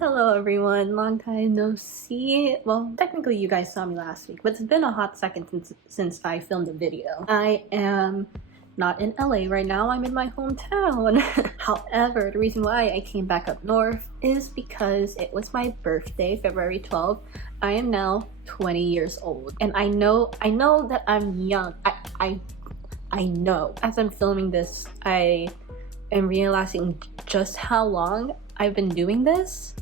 Hello everyone, long time no see. Well, technically you guys saw me last week, but it's been a hot second since I filmed a video. I am not in LA right now, I'm in my hometown. However, the reason why I came back up north is because it was my birthday, February 12th. I am now 20 years old. And I know that I'm young. I know. As I'm filming this, I am realizing just how long I've been doing this.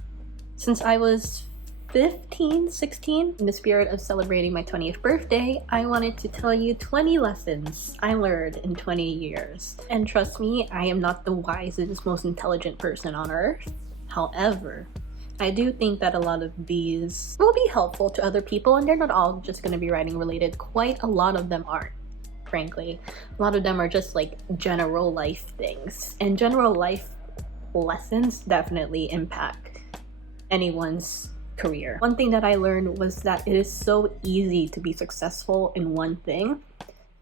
Since I was 15, 16, in the spirit of celebrating my 20th birthday, I wanted to tell you 20 lessons I learned in 20 years. And trust me, I am not the wisest, most intelligent person on earth. However, I do think that a lot of these will be helpful to other people, and they're not all just going to be writing related. Quite a lot of them aren't, frankly. A lot of them are just like general life things. And general life lessons definitely impact anyone's career. One thing that I learned was that it is so easy to be successful in one thing.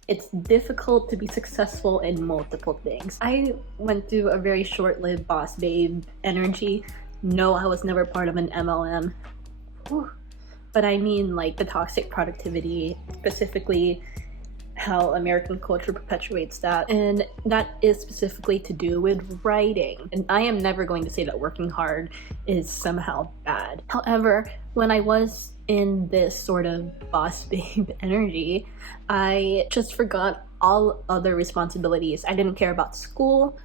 It's difficult to be successful in multiple things. I went through a very short-lived boss babe energy. No, I was never part of an MLM. Whew. But I mean like the toxic productivity, specifically how American culture perpetuates that, and that is specifically to do with writing. And I am never going to say that working hard is somehow bad. However, when I was in this sort of boss babe energy, I just forgot all other responsibilities. I didn't care about school,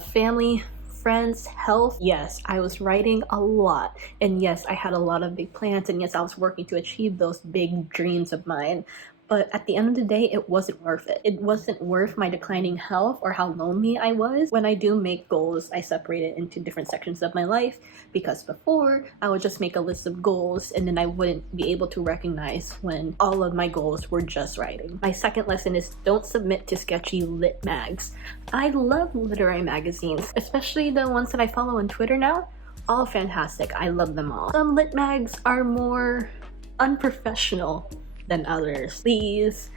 family, friends, health. Yes, I was writing a lot, and yes, I had a lot of big plans, and yes, I was working to achieve those big dreams of mine. But at the end of the day, it wasn't worth it. It wasn't worth my declining health or how lonely I was. When I do make goals, I separate it into different sections of my life, because before I would just make a list of goals and then I wouldn't be able to recognize when all of my goals were just writing. My second lesson is don't submit to sketchy lit mags. I love literary magazines, especially the ones that I follow on Twitter now. All fantastic. I love them all. Some lit mags are more unprofessional than others. Please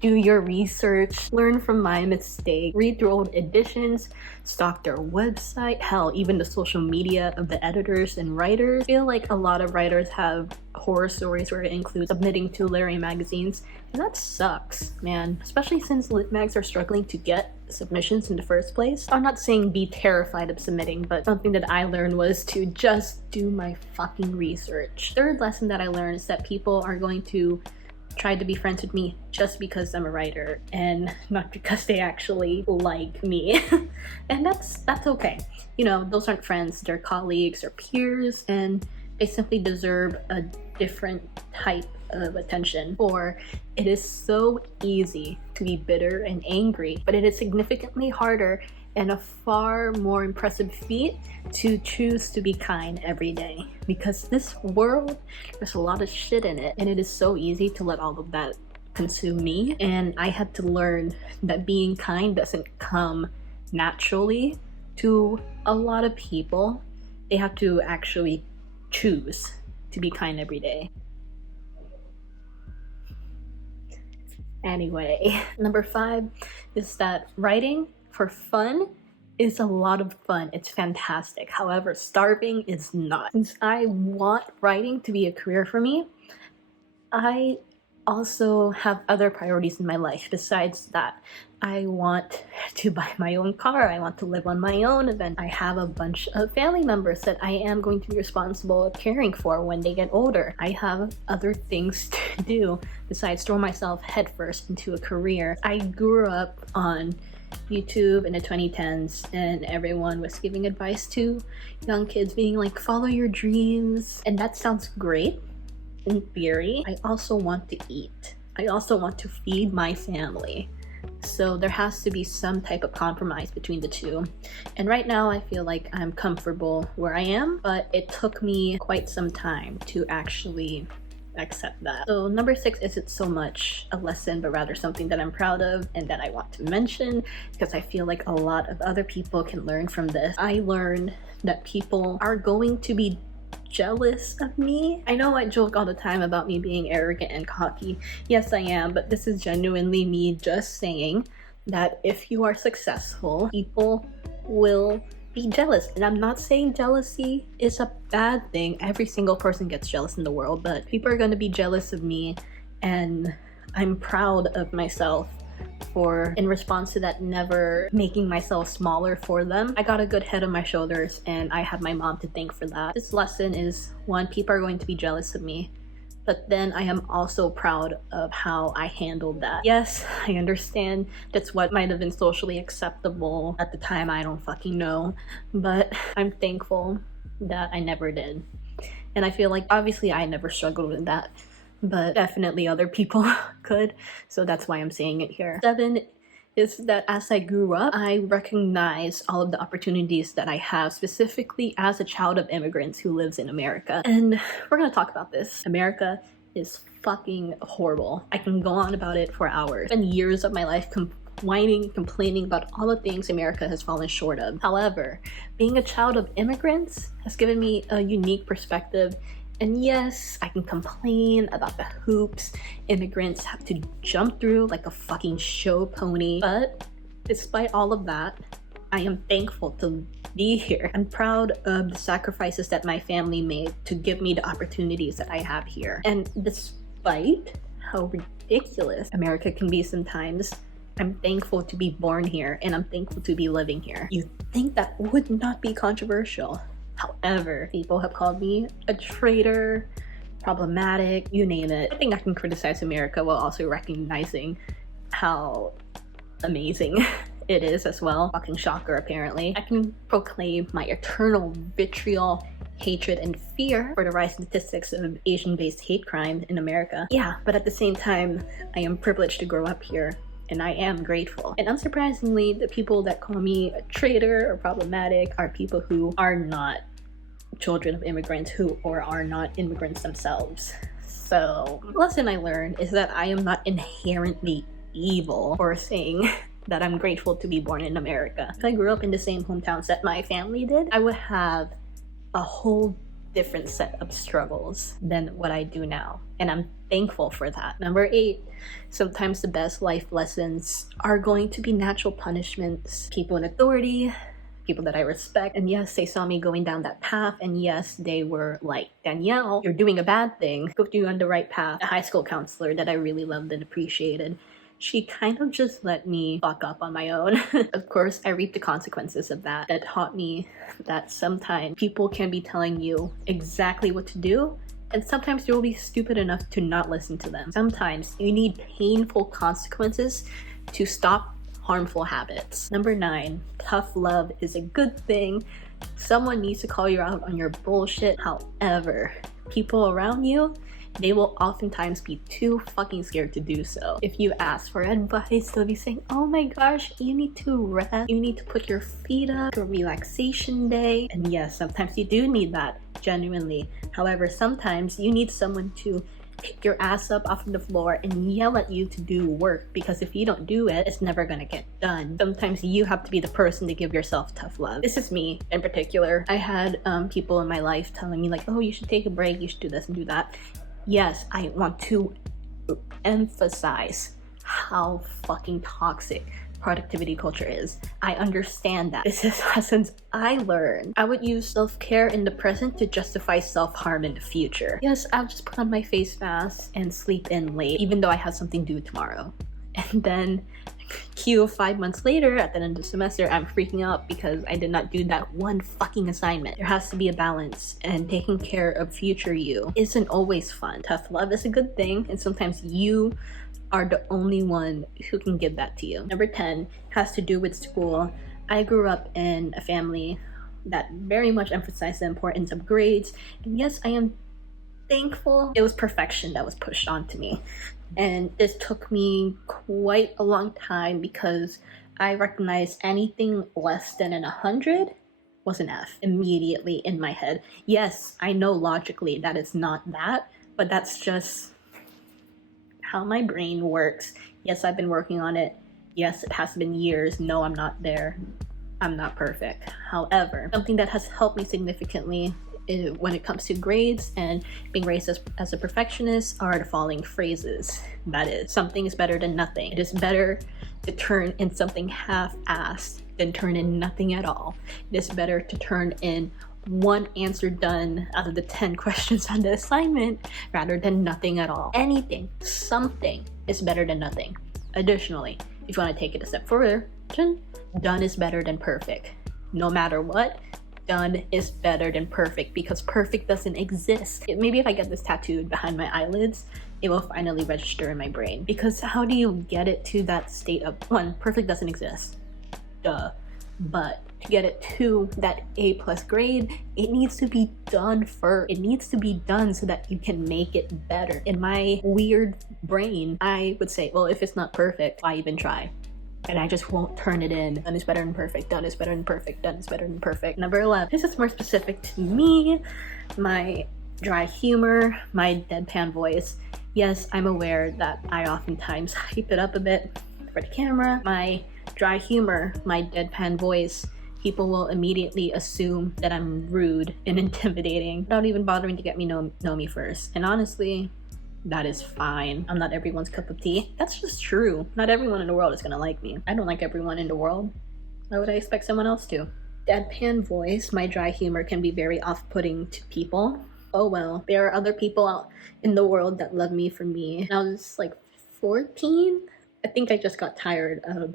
do your research, learn from my mistake, read through old editions, stalk their website, hell, even the social media of the editors and writers. I feel like a lot of writers have horror stories where it includes submitting to literary magazines, and that sucks, man. Especially since lit mags are struggling to get submissions in the first place. I'm not saying be terrified of submitting, but something that I learned was to just do my fucking research. Third lesson that I learned is that people are going to try to be friends with me just because I'm a writer and not because they actually like me. And that's okay. You know, those aren't friends, they're colleagues or peers, and they simply deserve a different type of attention. Or it is so easy to be bitter and angry, but it is significantly harder and a far more impressive feat to choose to be kind every day. Because this world, there's a lot of shit in it, and it is so easy to let all of that consume me. And I had to learn that being kind doesn't come naturally to a lot of people. They have to actually choose to be kind every day. Anyway, number 5 is that writing for fun is a lot of fun. It's fantastic. However, starving is not. Since I want writing to be a career for me, I also have other priorities in my life besides that. I want to buy my own car. I want to live on my own, and then I have a bunch of family members that I am going to be responsible of caring for when they get older. I have other things to do besides throw myself headfirst into a career. I grew up on YouTube in the 2010s, and everyone was giving advice to young kids being like, follow your dreams. And that sounds great in theory. I also want to eat. I also want to feed my family. So there has to be some type of compromise between the two. And right now I feel like I'm comfortable where I am, but it took me quite some time to actually accept that. So number 6 isn't so much a lesson, but rather something that I'm proud of and that I want to mention, because I feel like a lot of other people can learn from this. I learned that people are going to be jealous of me. I know I joke all the time about me being arrogant and cocky. Yes, I am, but this is genuinely me just saying that if you are successful, people will be jealous. And I'm not saying jealousy is a bad thing. Every single person gets jealous in the world, but people are going to be jealous of me, and I'm proud of myself for, in response to that, never making myself smaller for them. I got a good head on my shoulders, and I have my mom to thank for that. This lesson is, one, people are going to be jealous of me, but then I am also proud of how I handled that. Yes, I understand that's what might have been socially acceptable at the time, I don't fucking know, but I'm thankful that I never did. And I feel like, obviously I never struggled with that, but definitely other people could, so that's why I'm saying it here. 7 is that as I grew up, I recognized all of the opportunities that I have, specifically as a child of immigrants who lives in America. And we're gonna talk about this. America is fucking horrible. I can go on about it for hours. I spent years of my life whining, complaining about all the things America has fallen short of. However, being a child of immigrants has given me a unique perspective. And yes, I can complain about the hoops immigrants have to jump through like a fucking show pony, but despite all of that, I am thankful to be here. I'm proud of the sacrifices that my family made to give me the opportunities that I have here. And despite how ridiculous America can be sometimes, I'm thankful to be born here, and I'm thankful to be living here. You'd think that would not be controversial. However, people have called me a traitor, problematic, you name it. I think I can criticize America while also recognizing how amazing it is as well. Fucking shocker, apparently. I can proclaim my eternal vitriol, hatred, and fear for the rising statistics of Asian-based hate crime in America. Yeah, but at the same time, I am privileged to grow up here, and I am grateful. And unsurprisingly, the people that call me a traitor or problematic are people who are not children of immigrants or are not immigrants themselves. So, the lesson I learned is that I am not inherently evil for saying that I'm grateful to be born in America. If I grew up in the same hometowns that my family did, I would have a whole different set of struggles than what I do now. And I'm thankful for that. Number 8, sometimes the best life lessons are going to be natural punishments. People in authority, people that I respect, and yes, they saw me going down that path, and yes, they were like, Danielle, you're doing a bad thing, put you on the right path. A high school counselor that I really loved and appreciated, she kind of just let me fuck up on my own. Of course, I reaped the consequences of that. That taught me that sometimes people can be telling you exactly what to do, and sometimes you'll be stupid enough to not listen to them. Sometimes you need painful consequences to stop harmful habits. Number 9, tough love is a good thing. Someone needs to call you out on your bullshit. However, people around you, they will oftentimes be too fucking scared to do so. If you ask for advice, they'll be saying, oh my gosh, you need to rest, you need to put your feet up, a relaxation day. And yes, sometimes you do need that, genuinely. However, sometimes you need someone to pick your ass up off of the floor and yell at you to do work, because if you don't do it, it's never gonna get done. Sometimes you have to be the person to give yourself tough love. This is me in particular. I had people in my life telling me like, oh, you should take a break, you should do this and do that. Yes, I want to emphasize how fucking toxic productivity culture is. I understand that. This is lessons I learned. I would use self-care in the present to justify self-harm in the future. Yes, I'll just put on my face mask and sleep in late, even though I have something due tomorrow. And then cue 5 months later, at the end of the semester, I'm freaking out because I did not do that one fucking assignment. There has to be a balance, and taking care of future you isn't always fun. Tough love is a good thing, and sometimes you are the only one who can give that to you. Number 10 has to do with school. I grew up in a family that very much emphasized the importance of grades, and yes, I am thankful it was perfection that was pushed onto me. And this took me quite a long time because I recognized anything less than an 100 was an F immediately in my head. Yes, I know logically that it's not that, but that's just how my brain works. Yes, I've been working on it. Yes, it has been years. No, I'm not there. I'm not perfect. However, something that has helped me significantly when it comes to grades and being raised as a perfectionist are the following phrases. That is, something is better than nothing. It is better to turn in something half-assed than turn in nothing at all. It is better to turn in one answer done out of the 10 questions on the assignment rather than nothing at all. Anything, something is better than nothing. Additionally, if you want to take it a step further, done is better than perfect. No matter what, done is better than perfect, because perfect doesn't exist. Maybe if I get this tattooed behind my eyelids, it will finally register in my brain. Because how do you get it to that state of, one, perfect doesn't exist, duh, but to get it to that A+ grade, it needs to be done first. It needs to be done so that you can make it better. In my weird brain, I would say, well, if it's not perfect, why even try? And I just won't turn it in. Done is better than perfect. Done is better than perfect. Done is better than perfect. Number 11. This is more specific to me. My dry humor, my deadpan voice. Yes, I'm aware that I oftentimes hype it up a bit for the camera. My dry humor, my deadpan voice, people will immediately assume that I'm rude and intimidating without even bothering to get me know me first. And honestly, that is fine. I'm not everyone's cup of tea. That's just true. Not everyone in the world is gonna like me. I don't like everyone in the world. Why would I expect someone else to? Deadpan voice, my dry humor can be very off-putting to people. Oh well, there are other people out in the world that love me for me. When I was like 14, I think I just got tired of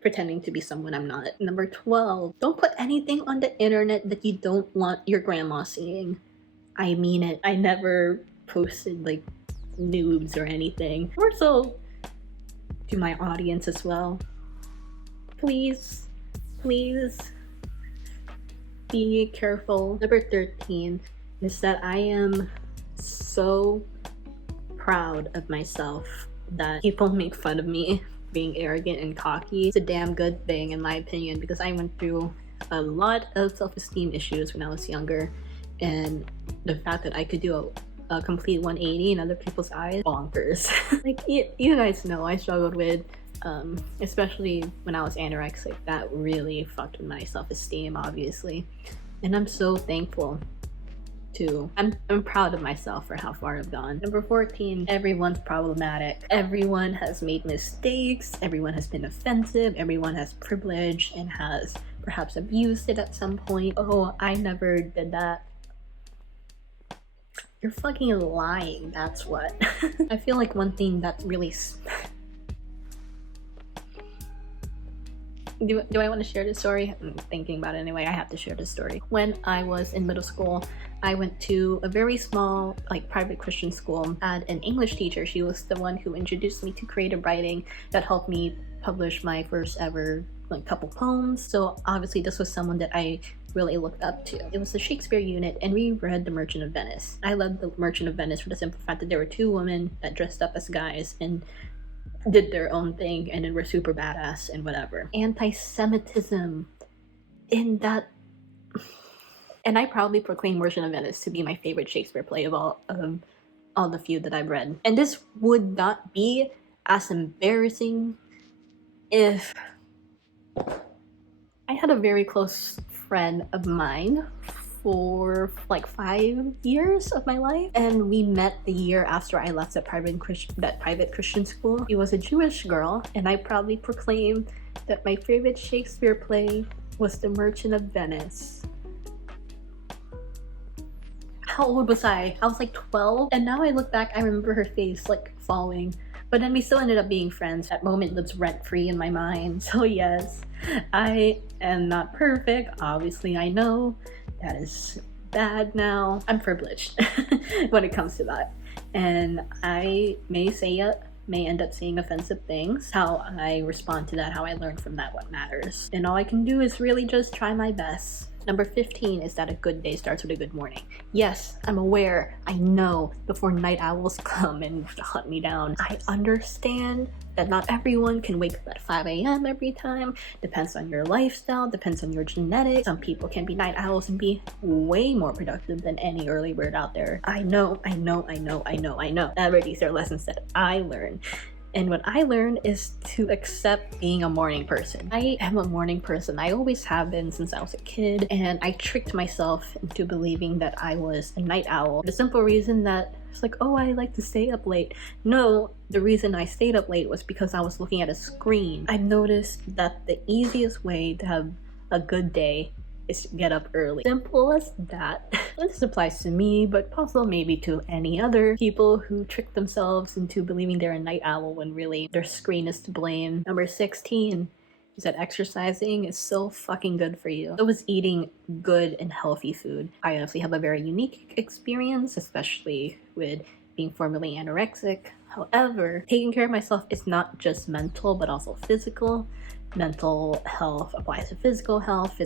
pretending to be someone I'm not. Number 12, don't put anything on the internet that you don't want your grandma seeing. I mean it. I never posted like Noobs or anything. More so to my audience as well. Please, please be careful. Number 13 is that I am so proud of myself that people make fun of me being arrogant and cocky. It's a damn good thing in my opinion, because I went through a lot of self-esteem issues when I was younger, and the fact that I could do a complete 180 in other people's eyes, bonkers. Like you guys know I struggled with especially when I was anorexic. That really fucked with my self-esteem, obviously, and I'm so thankful to I'm proud of myself for how far I've gone. Number 14, everyone's problematic. Everyone has made mistakes, everyone has been offensive, everyone has privilege and has perhaps abused it at some point. Oh, I never did that. You're fucking lying, that's what. I feel like one thing that really do I want to share this story? I'm thinking about it anyway. I have to share this story. When I was in middle school, I went to a very small, like, private Christian school. I had an English teacher. She was the one who introduced me to creative writing, that helped me publish my first ever like couple poems. So obviously this was someone that I really looked up to. It was the Shakespeare unit, and we read The Merchant of Venice. I loved The Merchant of Venice for the simple fact that there were two women that dressed up as guys and did their own thing and then were super badass and whatever. Anti-Semitism in that, and I proudly proclaim Merchant of Venice to be my favorite Shakespeare play of all the few that I've read. And this would not be as embarrassing if I had a very close friend of mine for like 5 years of my life, and we met the year after I left that private Christian school. She was a Jewish girl, and I proudly proclaim that my favorite Shakespeare play was The Merchant of Venice. How old was I? I was like 12, and now I look back, I remember her face like falling. But then we still ended up being friends. That moment lives rent-free in my mind. So yes, I am not perfect. Obviously, I know that is bad now. I'm privileged when it comes to that. And I may end up saying offensive things. How I respond to that, how I learn from that, what matters. And all I can do is really just try my best. Number 15 is that a good day starts with a good morning. Yes, I'm aware, I know, before night owls come and hunt me down. I understand that not everyone can wake up at 5 a.m. every time. Depends on your lifestyle, depends on your genetics. Some people can be night owls and be way more productive than any early bird out there. I know. These are lessons that I learned. And what I learned is to accept being a morning person. I am a morning person. I always have been since I was a kid, and I tricked myself into believing that I was a night owl. The simple reason that it's like, oh, I like to stay up late. No, The reason I stayed up late was because I was looking at a screen. I noticed that the easiest way to have a good day is to get up early. Simple as that. This applies to me, but also maybe to any other people who trick themselves into believing they're a night owl when really their screen is to blame. Number 16 is that exercising is so fucking good for you. So is eating good and healthy food. I honestly have a very unique experience, especially with being formerly anorexic. However, taking care of myself is not just mental, but also physical. Mental health applies to physical health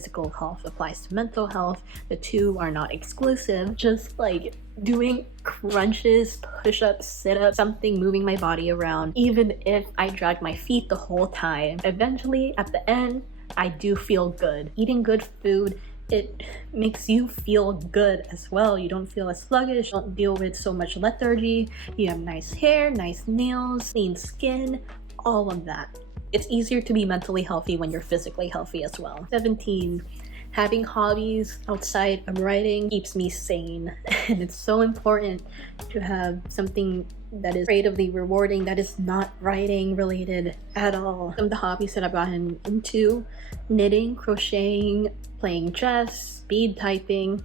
applies to mental health. The two are not exclusive. Just like doing crunches, push-ups, sit-ups, something moving my body around, even if I drag my feet the whole time, eventually at the end I do feel good. Eating good food, it makes you feel good as well. You don't feel as sluggish, don't deal with so much lethargy, you have nice hair, nice nails, clean skin, all of that. It's easier to be mentally healthy when you're physically healthy as well. 17, having hobbies outside of writing keeps me sane. And it's so important to have something that is creatively rewarding, that is not writing related at all. Some of the hobbies that I've gotten into: knitting, crocheting, playing chess, speed typing,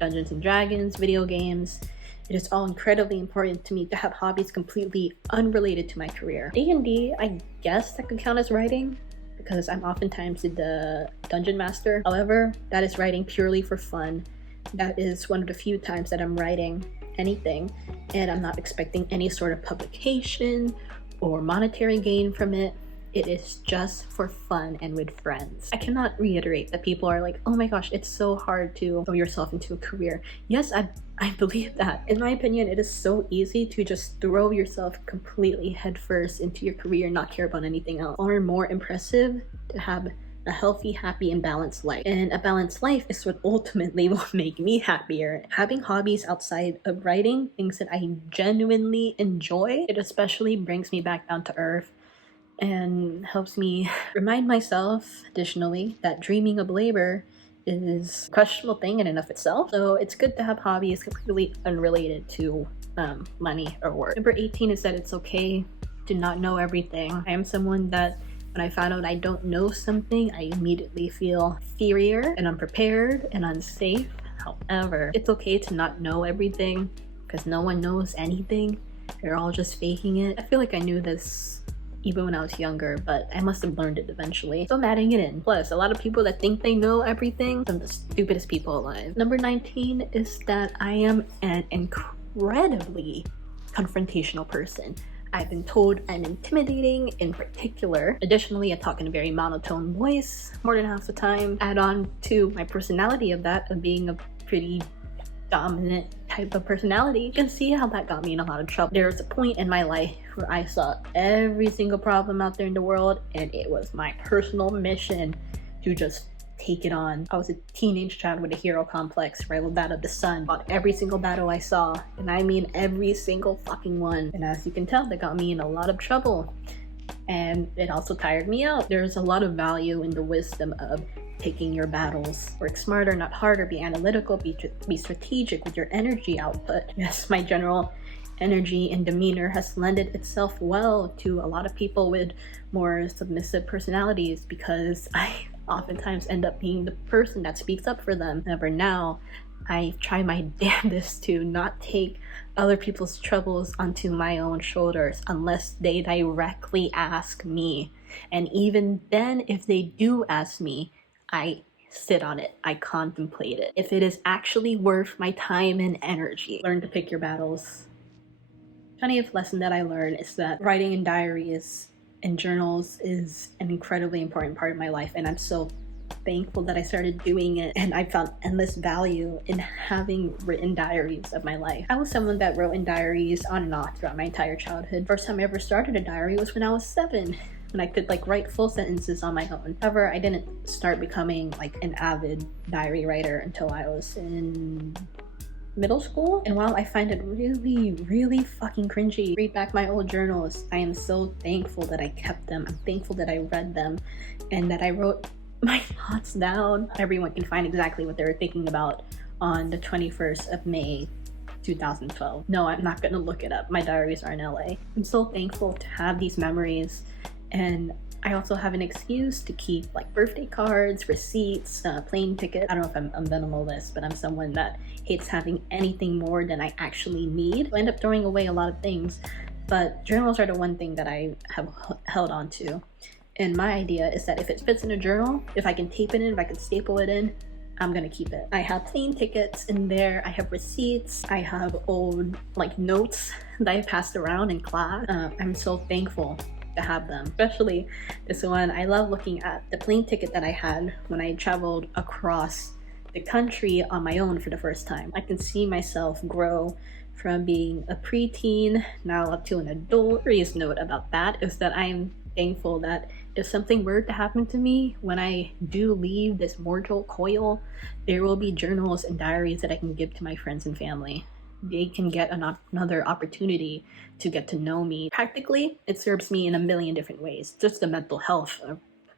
Dungeons and Dragons, video games. It is all incredibly important to me to have hobbies completely unrelated to my career. D&D, I guess that could count as writing because I'm oftentimes the dungeon master. However, that is writing purely for fun. That is one of the few times that I'm writing anything and I'm not expecting any sort of publication or monetary gain from it. It is just for fun and with friends. I cannot reiterate that people are like, oh my gosh, it's so hard to throw yourself into a career. Yes, I believe that. In my opinion, it is so easy to just throw yourself completely headfirst into your career and not care about anything else. Far more impressive to have a healthy, happy, and balanced life. And a balanced life is what ultimately will make me happier. Having hobbies outside of writing, things that I genuinely enjoy, it especially brings me back down to earth and helps me remind myself, additionally, that dreaming of labor is a questionable thing in and of itself. So it's good to have hobbies completely unrelated to money or work. Number 18 is that it's okay to not know everything. I am someone that when I find out I don't know something, I immediately feel inferior and unprepared and unsafe. However, it's okay to not know everything because no one knows anything. They're all just faking it. I feel like I knew this even when I was younger, but I must have learned it eventually. So I'm adding it in. Plus, a lot of people that think they know everything, some of the stupidest people alive. Number 19 is that I am an incredibly confrontational person. I've been told I'm intimidating in particular. Additionally, I talk in a very monotone voice more than half the time. Add on to my personality of being a pretty dominant type of personality. You can see how that got me in a lot of trouble. There was a point in my life where I saw every single problem out there in the world and it was my personal mission to just take it on. I was a teenage child with a hero complex, rivaled that of the sun, fought every single battle I saw, and I mean every single fucking one. And as you can tell, that got me in a lot of trouble. And it also tired me out. There's a lot of value in the wisdom of picking your battles. Work smarter, not harder. Be analytical, be strategic with your energy output. Yes, my general energy and demeanor has lended itself well to a lot of people with more submissive personalities because I oftentimes end up being the person that speaks up for them. However, now I try my damnedest to not take other people's troubles onto my own shoulders unless they directly ask me. And even then, if they do ask me, I sit on it. I contemplate it. If it is actually worth my time and energy. Learn to pick your battles. 20th lesson that I learned is that writing in diaries and journals is an incredibly important part of my life, and I'm so thankful that I started doing it, and I found endless value in having written diaries of my life. I was someone that wrote in diaries on and off throughout my entire childhood. First time I ever started a diary was when I was 7. And I could write full sentences on my own. However, I didn't start becoming an avid diary writer until I was in middle school. And while I find it really, really fucking cringy, read back my old journals, I am so thankful that I kept them. I'm thankful that I read them and that I wrote my thoughts down. Everyone can find exactly what they were thinking about on the 21st of May 2012. No, I'm not gonna look it up. My diaries are in LA. I'm so thankful to have these memories, and I also have an excuse to keep like birthday cards, receipts, plane ticket. I don't know if I'm a minimalist, but I'm someone that hates having anything more than I actually need. I end up throwing away a lot of things, but journals are the one thing that I have held on to. And my idea is that if it fits in a journal, if I can tape it in, if I can staple it in, I'm gonna keep it. I have plane tickets in there, I have receipts, I have old like notes that I passed around in class. I'm so thankful to have them, especially this one. I love looking at the plane ticket that I had when I traveled across the country on my own for the first time. I can see myself grow from being a preteen now up to an adult. Serious note about that is that I'm thankful that if something were to happen to me when I do leave this mortal coil, there will be journals and diaries that I can give to my friends and family. They can get another opportunity to get to know me. Practically, it serves me in a million different ways. Just the mental health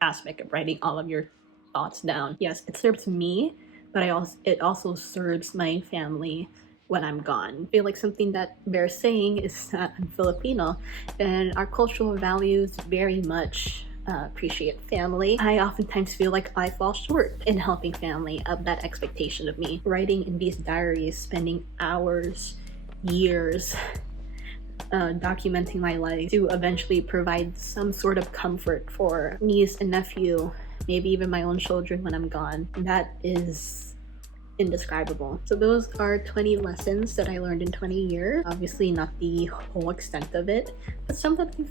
aspect of writing all of your thoughts down. Yes, it serves me, but it also serves my family when I'm gone. I feel like something that bears saying is that I'm Filipino, and our cultural values very much appreciate family. I oftentimes feel like I fall short in helping family of that expectation of me. Writing in these diaries, spending hours, years, documenting my life to eventually provide some sort of comfort for niece and nephew, maybe even my own children when I'm gone. That is indescribable. So those are 20 lessons that I learned in 20 years. Obviously not the whole extent of it, but some that I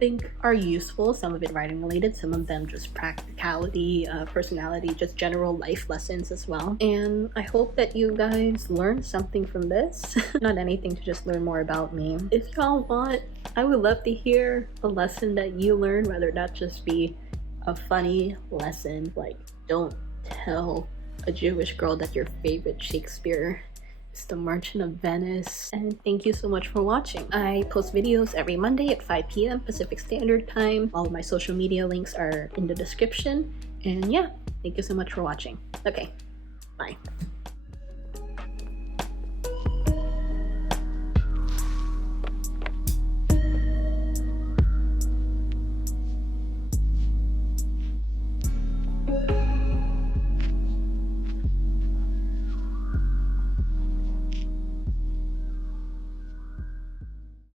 think are useful, some of it writing related, some of them just practicality, personality, just general life lessons as well. And I hope that you guys learned something from this. Not anything to just learn more about me. If y'all want, I would love to hear a lesson that you learned, whether that just be a funny lesson, like don't tell a Jewish girl that your favorite Shakespeare is the Merchant of Venice. And thank you so much for watching. I post videos every Monday at 5 p.m. Pacific Standard Time. All of my social media links are in the description. And yeah, thank you so much for watching. Okay, bye.